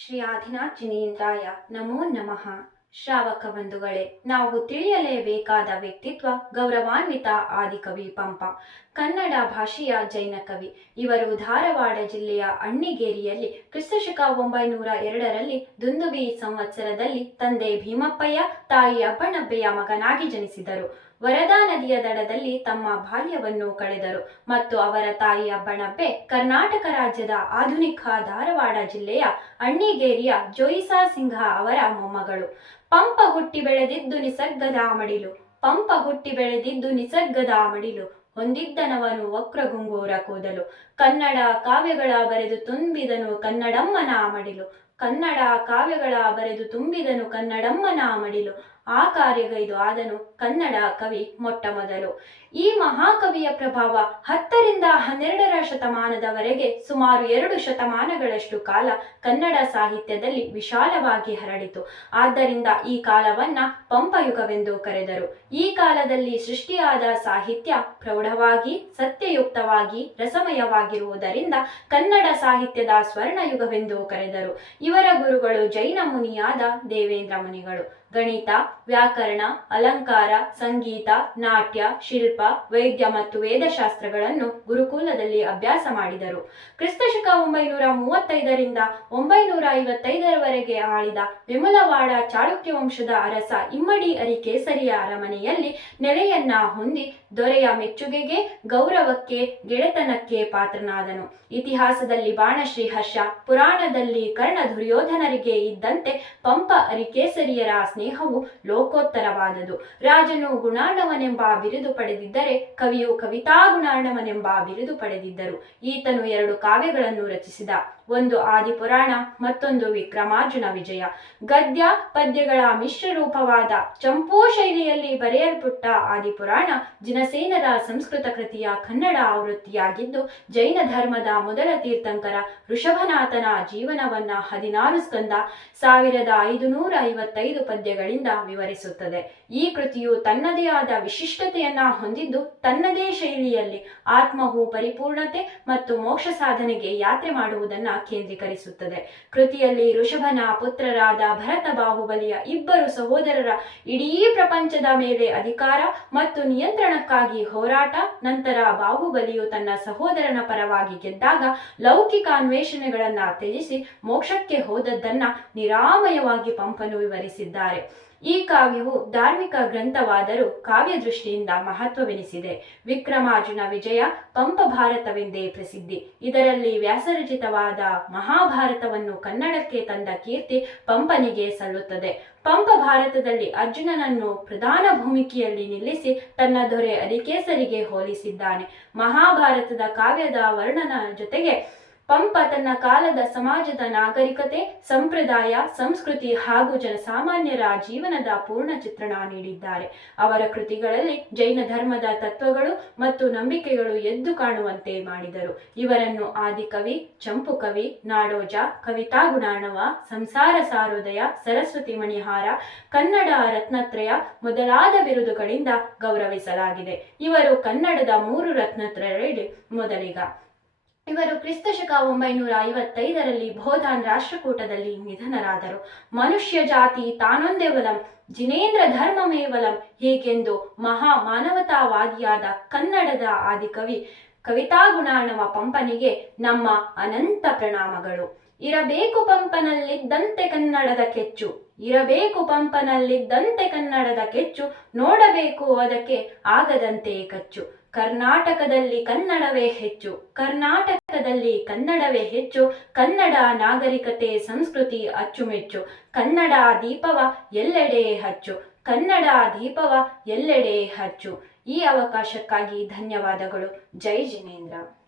ಶ್ರೀ ಆದಿನಾಥ್ ನಮೋ ನಮಃ. ಶ್ರಾವಕ ಬಂಧುಗಳೇ, ನಾವು ತಿಳಿಯಲೇಬೇಕಾದ ವ್ಯಕ್ತಿತ್ವ ಗೌರವಾನ್ವಿತ ಆದಿಕವಿ ಪಂಪ. ಕನ್ನಡ ಭಾಷೆಯ ಜೈನ ಕವಿ. ಇವರು ಧಾರವಾಡ ಜಿಲ್ಲೆಯ ಅಣ್ಣಿಗೇರಿಯಲ್ಲಿ ಕ್ರಿಸ್ತಶಕ ಒಂಬೈನೂರ ಎರಡರಲ್ಲಿ ದುಂದುಬಿ ಸಂವತ್ಸರದಲ್ಲಿ ತಂದೆ ಭೀಮಪ್ಪಯ್ಯ, ತಾಯಿ ಅಬ್ಬಣ್ಣಬ್ಬೆಯ ಮಗನಾಗಿ ಜನಿಸಿದರು. ವರದಾ ನದಿಯ ದಡದಲ್ಲಿ ತಮ್ಮ ಬಾಲ್ಯವನ್ನು ಕಳೆದರು ಮತ್ತು ಅವರ ತಾಯಿಯ ಬಣಬೆ ಕರ್ನಾಟಕ ರಾಜ್ಯದ ಆಧುನಿಕ ಧಾರವಾಡ ಜಿಲ್ಲೆಯ ಅಣ್ಣಿಗೇರಿಯ ಜೋಯಿಸಾ ಸಿಂಘ ಅವರ ಮೊಮ್ಮಗಳು. ಪಂಪ ಹುಟ್ಟಿ ಬೆಳೆದಿದ್ದು ನಿಸರ್ಗದ ಮಡಿಲು. ಪಂಪ ಹುಟ್ಟಿ ಬೆಳೆದಿದ್ದು ನಿಸರ್ಗದ ಮಡಿಲು. ಹೊಂದಿದ್ದನವನು ವಕ್ರಗುಂಗೂರ ಕೂದಲು. ಕನ್ನಡ ಕಾವ್ಯಗಳ ಬರೆದು ತುಂಬಿದನು ಕನ್ನಡಮ್ಮನ ಮಡಿಲು. ಕನ್ನಡ ಕಾವ್ಯಗಳ ಬರೆದು ತುಂಬಿದನು ಕನ್ನಡಮ್ಮನ ಮಡಿಲು. ಆ ಕಾರ್ಯಗೈದು ಆದನು ಕನ್ನಡ ಕವಿ ಮೊಟ್ಟಮೊದಲು ಈ ಮಹಾಕವಿಯ ಪ್ರಭಾವ ಹತ್ತರಿಂದ ಹನ್ನೆರಡರ ಶತಮಾನದವರೆಗೆ ಸುಮಾರು ಎರಡು ಶತಮಾನಗಳಷ್ಟು ಕಾಲ ಕನ್ನಡ ಸಾಹಿತ್ಯದಲ್ಲಿ ವಿಶಾಲವಾಗಿ ಹರಡಿತು. ಆದ್ದರಿಂದ ಈ ಕಾಲವನ್ನ ಪಂಪಯುಗವೆಂದು ಕರೆದರು. ಈ ಕಾಲದಲ್ಲಿ ಸೃಷ್ಟಿಯಾದ ಸಾಹಿತ್ಯ ಪ್ರೌಢವಾಗಿ, ಸತ್ಯಯುಕ್ತವಾಗಿ, ರಸಮಯವಾಗಿರುವುದರಿಂದ ಕನ್ನಡ ಸಾಹಿತ್ಯದ ಸ್ವರ್ಣಯುಗವೆಂದು ಕರೆದರು. ಇವರ ಗುರುಗಳು ಜೈನ ಮುನಿಯಾದ ದೇವೇಂದ್ರ ಮುನಿಗಳು. ಗಣಿತ, ವ್ಯಾಕರಣ, ಅಲಂಕಾರ, ಸಂಗೀತ, ನಾಟ್ಯ, ಶಿಲ್ಪ, ವೈದ್ಯ ಮತ್ತು ವೇದಶಾಸ್ತ್ರಗಳನ್ನು ಗುರುಕುಲದಲ್ಲಿ ಅಭ್ಯಾಸ ಮಾಡಿದರು. ಕ್ರಿಸ್ತಶಕ ಒಂಬೈನೂರ ಮೂವತ್ತೈದರಿಂದ ಒಂಬೈನೂರ ಐವತ್ತೈದರವರೆಗೆ ಆಳಿದ ವಿಮಲವಾಡ ಚಾಳುಕ್ಯ ವಂಶದ ಅರಸ ಇಮ್ಮಡಿ ಅರಿಕೇಸರಿಯ ಅರಮನೆಯಲ್ಲಿ ನೆಲೆಯನ್ನ ಹೊಂದಿ ದೊರೆಯ ಮೆಚ್ಚುಗೆಗೆ, ಗೌರವಕ್ಕೆ, ಗೆಳೆತನಕ್ಕೆ ಪಾತ್ರನಾದನು. ಇತಿಹಾಸದಲ್ಲಿ ಬಾಣಶ್ರೀ ಹರ್ಷ, ಪುರಾಣದಲ್ಲಿ ಕರ್ಣ ದುರ್ಯೋಧನರಿಗೆ ಇದ್ದಂತೆ ಪಂಪ ಅರಿಕೇಸರಿಯರ ಸ್ನೇಹವು ಲೋಕೋತ್ತರವಾದದು. ರಾಜನು ಗುಣಾಣವನೆಂಬ ಬಿರುದು ಪಡೆದಿದ್ದರೆ ಕವಿಯು ಕವಿತಾ ಗುಣಾಣವನೆಂಬ ಬಿರುದು ಪಡೆದಿದ್ದರು. ಈತನು ಎರಡು ಕಾವ್ಯಗಳನ್ನು ರಚಿಸಿದ. ಒಂದು ಆದಿಪುರಾಣ, ಮತ್ತೊಂದು ವಿಕ್ರಮಾರ್ಜುನ ವಿಜಯ. ಗದ್ಯ ಪದ್ಯಗಳ ಮಿಶ್ರ ರೂಪವಾದ ಚಂಪೂ ಶೈಲಿಯಲ್ಲಿ ಬರೆಯಲ್ಪಟ್ಟ ಆದಿಪುರಾಣ ಜಿನಸೇನರ ಸಂಸ್ಕೃತ ಕೃತಿಯ ಕನ್ನಡ ಆವೃತ್ತಿಯಾಗಿದ್ದು, ಜೈನ ಧರ್ಮದ ಮೊದಲ ತೀರ್ಥಂಕರ ಋಷಭನಾಥನ ಜೀವನವನ್ನ ಹದಿನಾರು ಸ್ಕಂದ, ಸಾವಿರದ ಐದುನೂರ ಐವತ್ತೈದು ಪದ್ಯಗಳಿಂದ ವಿವರಿಸುತ್ತದೆ. ಈ ಕೃತಿಯು ತನ್ನದೇ ಆದ ವಿಶಿಷ್ಟತೆಯನ್ನ ಹೊಂದಿದ್ದು ತನ್ನದೇ ಶೈಲಿಯಲ್ಲಿ ಆತ್ಮವು ಪರಿಪೂರ್ಣತೆ ಮತ್ತು ಮೋಕ್ಷ ಸಾಧನೆಗೆ ಯಾತ್ರೆ ಮಾಡುವುದನ್ನ ಕೇಂದ್ರೀಕರಿಸುತ್ತದೆ. ಕೃತಿಯಲ್ಲಿ ಋಷಭನ ಪುತ್ರರಾದ ಭರತ ಬಾಹುಬಲಿಯ ಇಬ್ಬರು ಸಹೋದರರ ಇಡೀ ಪ್ರಪಂಚದ ಮೇಲೆ ಅಧಿಕಾರ ಮತ್ತು ನಿಯಂತ್ರಣಕ್ಕಾಗಿ ಹೋರಾಟ, ನಂತರ ಬಾಹುಬಲಿಯು ತನ್ನ ಸಹೋದರನ ಪರವಾಗಿ ಗೆದ್ದಾಗ ಲೌಕಿಕ ಅನ್ವೇಷಣೆಗಳನ್ನ ತ್ಯಜಿಸಿ ಮೋಕ್ಷಕ್ಕೆ ಹೋದದ್ದನ್ನ ನಿರಾಮಯವಾಗಿ ಪಂಪನು ವಿವರಿಸಿದ್ದಾರೆ. ಈ ಕಾವ್ಯವು ಧಾರ್ಮಿಕ ಗ್ರಂಥವಾದರೂ ಕಾವ್ಯ ದೃಷ್ಟಿಯಿಂದ ಮಹತ್ವವೆನಿಸಿದೆ. ವಿಕ್ರಮಾರ್ಜುನ ವಿಜಯ ಪಂಪ ಭಾರತವೆಂದೇ ಪ್ರಸಿದ್ಧಿ. ಇದರಲ್ಲಿ ವ್ಯಾಸರಚಿತವಾದ ಮಹಾಭಾರತವನ್ನು ಕನ್ನಡಕ್ಕೆ ತಂದ ಕೀರ್ತಿ ಪಂಪನಿಗೆ ಸಲ್ಲುತ್ತದೆ. ಪಂಪ ಭಾರತದಲ್ಲಿ ಅರ್ಜುನನನ್ನು ಪ್ರಧಾನ ಭೂಮಿಕೆಯಲ್ಲಿ ನಿಲ್ಲಿಸಿ ತನ್ನ ದೊರೆ ಅರಿಕೇಸರಿಗೆ ಹೋಲಿಸಿದ್ದಾನೆ. ಮಹಾಭಾರತದ ಕಾವ್ಯದ ವರ್ಣನ ಜೊತೆಗೆ ಪಂಪ ತನ್ನ ಕಾಲದ ಸಮಾಜದ ನಾಗರಿಕತೆ, ಸಂಪ್ರದಾಯ, ಸಂಸ್ಕೃತಿ ಹಾಗೂ ಜನಸಾಮಾನ್ಯರ ಜೀವನದ ಪೂರ್ಣ ಚಿತ್ರಣ ನೀಡಿದ್ದಾರೆ. ಅವರ ಕೃತಿಗಳಲ್ಲಿ ಜೈನ ಧರ್ಮದ ತತ್ವಗಳು ಮತ್ತು ನಂಬಿಕೆಗಳು ಎದ್ದು ಕಾಣುವಂತೆ ಮಾಡಿದರು. ಇವರನ್ನು ಆದಿಕವಿ ಚಂಪು ಕವಿ, ನಾಡೋಜ, ಕವಿತಾ ಗುಣಾಣವ, ಸಂಸಾರ ಸಾರೋದಯ, ಸರಸ್ವತಿ ಮಣಿಹಾರ, ಕನ್ನಡ ರತ್ನತ್ರಯ ಮೊದಲಾದ ಬಿರುದುಗಳಿಂದ ಗೌರವಿಸಲಾಗಿದೆ. ಇವರು ಕನ್ನಡದ ಮೂರು ರತ್ನತ್ರಯರಲ್ಲಿ ಮೊದಲಿಗ. ಇವರು ಕ್ರಿಸ್ತಶಕ ಒಂಬೈನೂರ ಐವತ್ತೈದರಲ್ಲಿ ಬೋಧಾನ್ ರಾಷ್ಟ್ರಕೂಟದಲ್ಲಿ ನಿಧನರಾದರು. ಮನುಷ್ಯ ಜಾತಿ ತಾನೊಂದೇವಲಂ ಜಿನೇಂದ್ರ ಧರ್ಮಮೇವಲಂ ಹೀಗೆಂದು ಮಹಾ ಮಾನವತಾವಾದಿಯಾದ ಕನ್ನಡದ ಆದಿಕವಿ ಕವಿತಾ ಗುಣಾರ್ಣವ ಪಂಪನಿಗೆ ನಮ್ಮ ಅನಂತ ಪ್ರಣಾಮಗಳು. ಇರಬೇಕು ಪಂಪನಲ್ಲಿದ್ದಂತೆ ಕನ್ನಡದ ಕೆಚ್ಚು, ಇರಬೇಕು ಪಂಪನಲ್ಲಿದ್ದಂತೆ ಕನ್ನಡದ ಕೆಚ್ಚು, ನೋಡಬೇಕು ಅದಕ್ಕೆ ಆಗದಂತೆ ಕಚ್ಚು. ಕರ್ನಾಟಕದಲ್ಲಿ ಕನ್ನಡವೇ ಹೆಚ್ಚು, ಕರ್ನಾಟಕದಲ್ಲಿ ಕನ್ನಡವೇ ಹೆಚ್ಚು, ಕನ್ನಡ ನಾಗರಿಕತೆ ಸಂಸ್ಕೃತಿ ಅಚ್ಚುಮೆಚ್ಚು, ಕನ್ನಡ ದೀಪವ ಎಲ್ಲೆಡೆ ಹಚ್ಚು, ಕನ್ನಡ ದೀಪವ ಎಲ್ಲೆಡೆ ಹಚ್ಚು. ಈ ಅವಕಾಶಕ್ಕಾಗಿ ಧನ್ಯವಾದಗಳು. ಜೈ ಜಿನೇಂದ್ರ.